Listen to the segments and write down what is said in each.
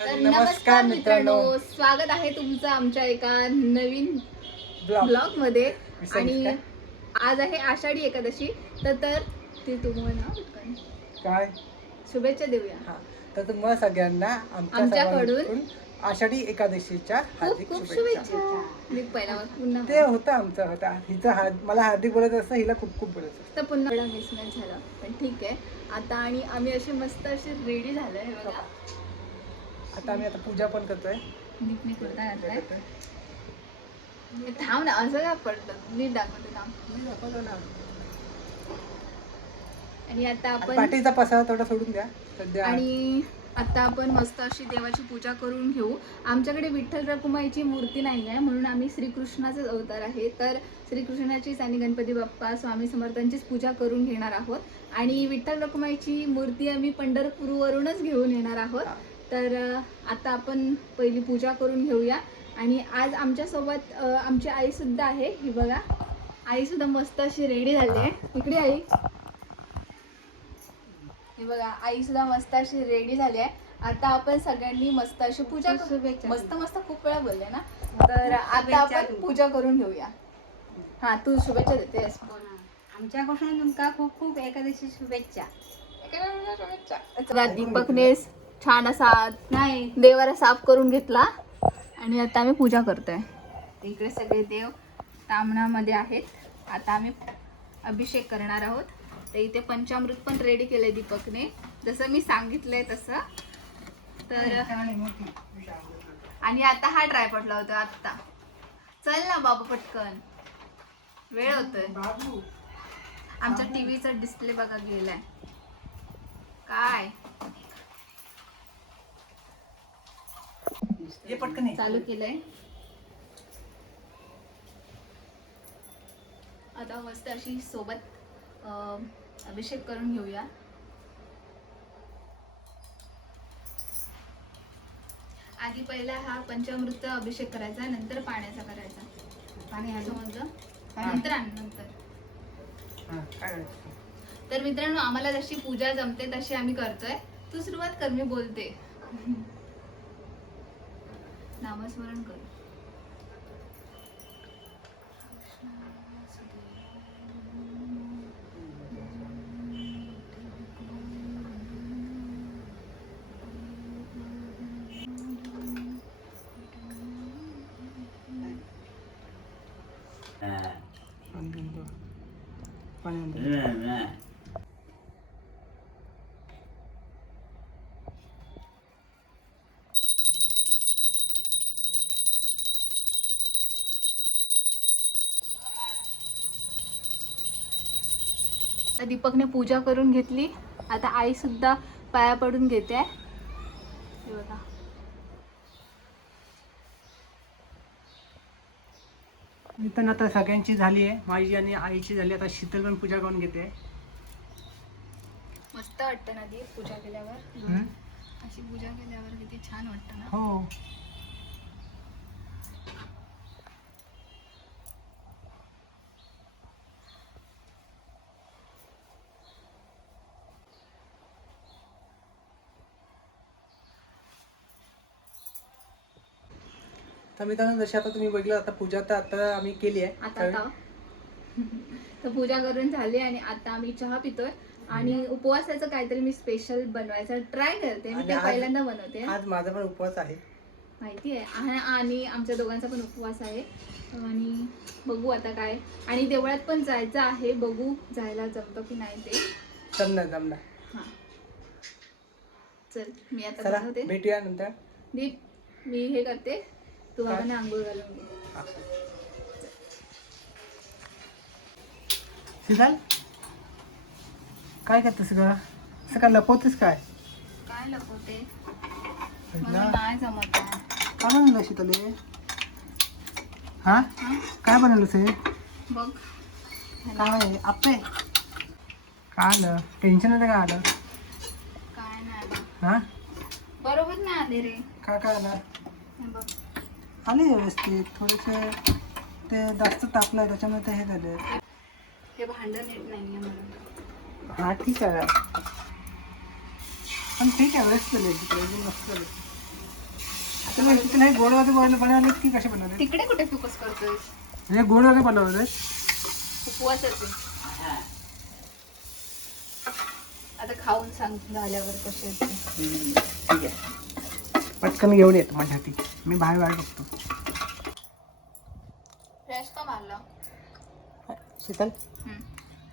तर नमस्कार मित्रांनो, स्वागत आहे तुमचं आमच्या एका नवीन ब्लॉग मध्ये. आणि आज आहे आषाढी एकादशी. तर ते तुम्हाला काय शुभेच्छा देऊया. तर तुम्हाला सगळ्यांना आमच्याकडून आषाढी एकादशीच्या हार्दिक खूप शुभेच्छा. मी पहिला पुन्हा ते होतं आमचं हिचं मला हार्दिक बोलत असतं, हिला खूप खूप बोलत असतं. तर पुन्हा एवढा मिसमॅच झाला, पण ठीक आहे आता. आणि आम्ही असे मस्त असे रेडी झालोय हे बघा. आता आम्ही आता पूजा पण करतोय. नीट कुर्ता घातलाय. थांब ना, असं काय पडलं, नीट दाखवते थांब. आणि आता आपण पाठीचा पसारा थोडा सोडून द्या सध्या. आणि आता आपण मस्त अशी देवाची पूजा करून घेऊ. आमच्याकडे विठ्ठल रखुमाईची मूर्ती नाही आहे, म्हणून आम्ही श्रीकृष्णाचाच अवतार आहे. तर श्रीकृष्णाचीच आणि गणपती बाप्पा स्वामी समर्थांचीच पूजा करून घेणार आहोत. आणि विठ्ठल रखुमाईची मूर्ती आम्ही पंढरपूरवरूनच घेऊन येणार आहोत. तर आता आपण पहिली पूजा करून घेऊया. आणि आज आमच्यासोबत आमची आईसुद्धा आहे. ही बघा, आईसुद्धा मस्त अशी रेडी झाली आहे. इकडे आई, हे बघा, आई सुद्धा मस्त अशी रेडी झाली आहे. आता आपण सगळ्यांनी मस्त अशी पूजा मस्त खूप वेळा बोलले ना. तर आता आपण पूजा करून घेऊया. हा, तू शुभेच्छा देतेस. आमच्याकडून तुमका खूप खूप एकादशी शुभेच्छा. दीपकने छान असा नाही देवाला साफ करून घेतला आणि आता आम्ही पूजा करतोय. इकडे सगळे देव तामणामध्ये आहेत. आता आम्ही अभिषेक करणार आहोत. तर इथे पंचामृत पण रेडी केलंय दीपकने, जसं मी सांगितलंय तसं. तर आणि आता हा ट्रायपॉड लावतोय. आत्ता चल ना बाबा, पटकन, वेळ होतोय. आमच्या टीव्हीचा डिस्प्ले बघा गेलाय काय. हे पटकन चालू केलंय. आता मस्त अशी सोबत अभिषेक करून घेऊया. आधी पहिला हा पंचामृतचा अभिषेक करायचा, नंतर पाण्याचा करायचा. पाणी समजलं, नंतर. तर मित्रांनो, आम्हाला जशी पूजा जमते तशी आम्ही करतोय. तू सुरुवात कर, मी बोलते. नामस्मरण कर. दीपकने पूजा करून घेतली. आता आई सुद्धा पाया पडून घेते. हे बघा, मी पण आता सगळ्यांची झाली आहे, माझी आणि आईची झाली. आता शीतल पण पूजा करून घेते. मस्त वाटतं ना दी पूजा केल्यावर. अशी पूजा केल्यावर किती छान वाटतं ना. हो, तर मित्रांनो, जशी आता तुम्ही बघितलं, आता पूजा तर आता आम्ही केली आहे. आता तर पूजा करून झाली आणि आता आम्ही चहा पितोय. आणि उपवासाचं काहीतरी मी स्पेशल बनवायचं ट्राय करते. मी ते पहिल्यांदा बनवते. आज माझा पण उपवास आहे, माहिती आहे. आणि आमच्या दोघांचा पण उपवास आहे. आणि बघू आता काय. आणि देवळात पण जायचं आहे, बघू जायला जमतं की नाही ते. जमणार. हा, चल मी आता चला बनवते. भेटूया नंतर. दीप, मी हे करते, तू बाबांना आंघोळ घालून घे. शीतल, काय करतेस ग? असं काय लपवतेस काय? काय लपवते, मला नाही जमत आहे. काय बनवलं शीतल? हा, काय बनवलंस हे? बघ, काय आपे? काय आलं? टेन्शन आलं? काय आलं? काय नाही हा, बरोबर नाही आले रे. काय आलं? हे बघ, आले व्यवस्थित. थोडेसे ते जास्त तापलं, त्याच्यामुळे ते हे झालं. हे भांडण नीट नाहीये म्हणून. हा, ठीक आहे. पण ठीक आहे, व्यवस्थित झाले, मस्त झाले. तुला हे गोडवाले बनवले की कसे बनवले? तिकडे कुठे फोकस करतोय? हे गोडवाले बनवले. उपवासाचे. आता खाऊन सांग झाल्यावर कसे आहेत ते. ठीक आहे. पटकन घेऊन येतो माझ्यासाठी. मी बाहेर बाहेर बघतो. फ्रेश का मारला? शीतल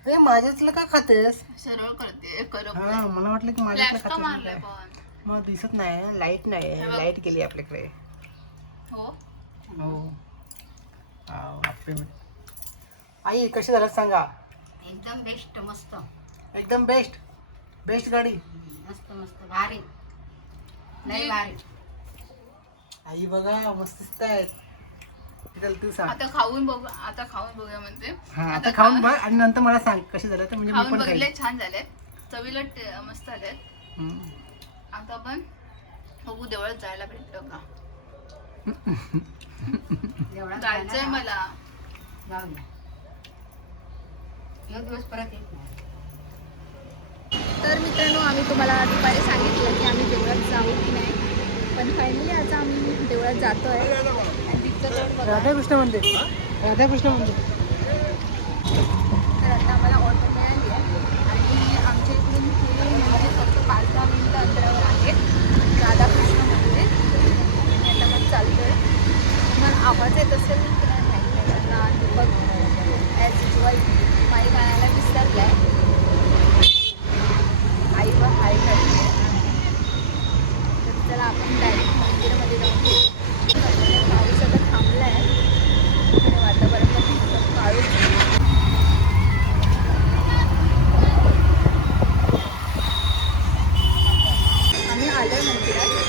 हे माझ्यातलं का खातेस? सरळ करते करप. हा मला वाटलं की माझ्यातलं फ्लॅश का मारलाय खातेस. पण? मला दिसत नाही. लाईट नाही. हे बघ. लाईट गेली आपल्याकडे. हो. हो. आई कशी झालं सांगा? एकदम बेस्ट मस्त एकदम बेस्ट. बेस्ट गाडी. मस्त मस्त भारी लय भारी. आई बघा मस्त दिसतायत. शीतल तू सांग. आता खाऊन बघूया म्हणते. हा आता खाऊन बघ आणि नंतर मला सांग कसे झाले तर म्हणजे मी खाऊन पण बघितले खाईल. छान झाले. चवीला मस्त आले. हम्म. आता आपण बघू देवळात जायला भेटलं का? एवढा जायचंय मला. जाऊ द्या एक दिवस परत येत नाही. तर मित्रांनो आम्ही तुम्हाला दुपारी सांगितलं की आम्ही देवळात जाऊ की नाही, पण फायनली आता आम्ही देवळात जातोय. आणि तिथचं रोड बघा. राधाकृष्ण मंदिर. राधाकृष्ण मंदिर. तर आता आम्हाला ऑटो मिळाली आहे आणि आमच्या इकडून हे म्हणजे फक्त 5-10 मिनिटं अंतरावर आहे राधाकृष्ण मंदिर. आणि आता मग चालतोय. तुम्हाला आवाज येत असेल की नाही माहिती नाही. आता दीपक ॲज युजल माई गाण्याला विसरला आहे. आई व हाय करते. तर चला आपण डायरेक्ट मंदिरामध्ये जाऊन भेटू. पाऊस आता थांबला आहे आणि वातावरण पण एकदम काळूच. आम्ही आलोय मंदिरात.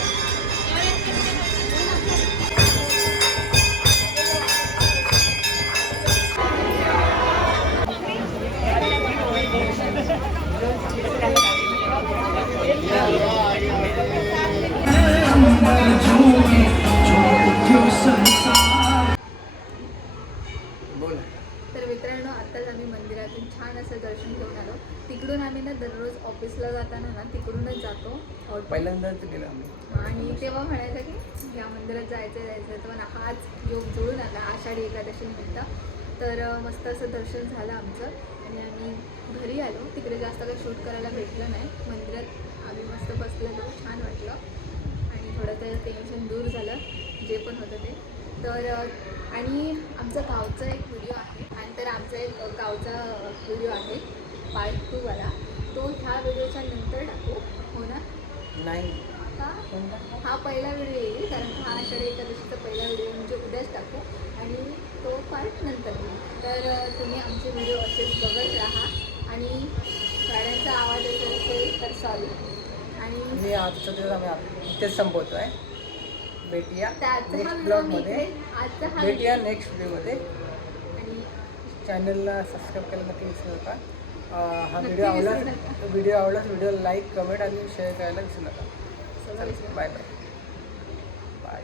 बोल. तर मित्रांनो आत्ताच आम्ही मंदिरातून छान असं दर्शन घेऊन आलो. तिकडून आम्ही ना दररोज ऑफिसला जाताना ना तिकडूनच जातो ऑटो. पहिल्यांदाच गेलो आम्ही. आणि तेव्हा म्हणायचं की या मंदिरात जायचं तर हाच योग जुळून आला आषाढी एकादशी निमित्त. तर मस्त असं दर्शन झालं आमचं आणि आम्ही घरी आलो. तिकडे जास्त काही शूट करायला भेटलं नाही. मंदिरात आम्ही मस्त बसलेलो, छान वाटलं आणि थोडं ते टेन्शन दूर झालं जे पण होतं ते. तर आणि आमचा गावचा एक व्हिडिओ आहे आणि तर आमचा एक गावचा व्हिडिओ आहे पार्ट 2 वाला. तो ह्या व्हिडिओच्या नंतर टाकू. हो ना? नाही. का? हा पहिला व्हिडिओ येईल कारण हा आषाढी एकादशीचा पहिला व्हिडिओ म्हणजे उद्याच टाकू आणि तो पार्ट नंतर येईल. तर तुम्ही आमचे व्हिडिओ असेच बघत राहा आणि गाड्यांचा आवाज येत असेल तर सॉरी. आणि आजचा दिवस आम्ही इथेच संपवतोय. भेटूया त्याचा हा नेक्स्ट व्हिडिओ ब्लॉगमध्ये. आजचा हा भेटूया नेक्स्ट व्हिडिओमध्ये. आणि चॅनलला सबस्क्राईब करायला नक्की विसरू नका. हा नक्की व्हिडिओ विसरू आवडला नका. व्हिडिओ लाईक कमेंट आणि शेअर करायला विसरू नका. सगळं विसरू नका. Bye bye. बाय.